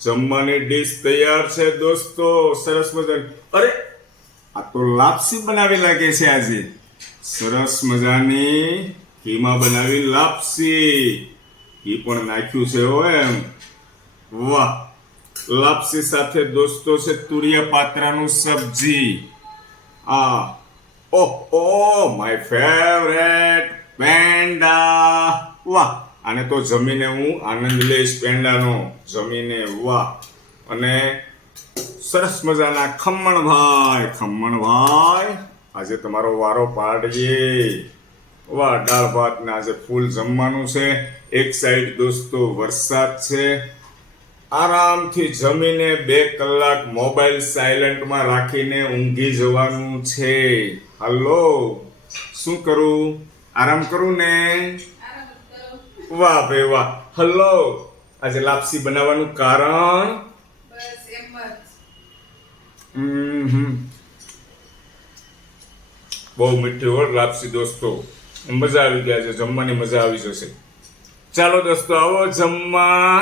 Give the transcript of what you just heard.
જમવાની ડીશ તૈયાર છે દોસ્તો, સરસ મજાની. અરે આ તો લાપસી બનાવી લાગે છે આજે. સરસ મજાની કીમા બનાવી લાપસી, એ પણ નાખ્યું છે હો એમ. વાહ, લાપસી સાથે દોસ્તો છે તુરિયા પાત્રાનું સબ્જી. આ ઓહ માય ફેવરેટ પેંડા. વાહ, આને તો જમીને હું આનંદ લઈશ પેંડાનો, જમીને. વાહ, અને સરસ મજાના ખમણભાઈ આજે તમારો વારો પાડીએ. વાહ, દાળ ભાત ને આજે ફૂલ જમવાનું છે. એક સાઈડ દોસ્તો વરસાદ છે. આરામથી જમીને 2 કલાક મોબાઈલ સાયલેન્ટમાં રાખીને ઊંઘી જવાનું છે. હલો, શું કરું? આરામ કરું ને? વાહ ભાઈ વાહ. હલો, આજે લાપસી બનાવવાનું કારણ? બસ એમ જ. બહુ મીઠી હોય લાપસી દોસ્તો, મજા આવી ગયા છે. જમવાની મજા આવી જશે. ચાલો દોસ્તો, આવો જમવા.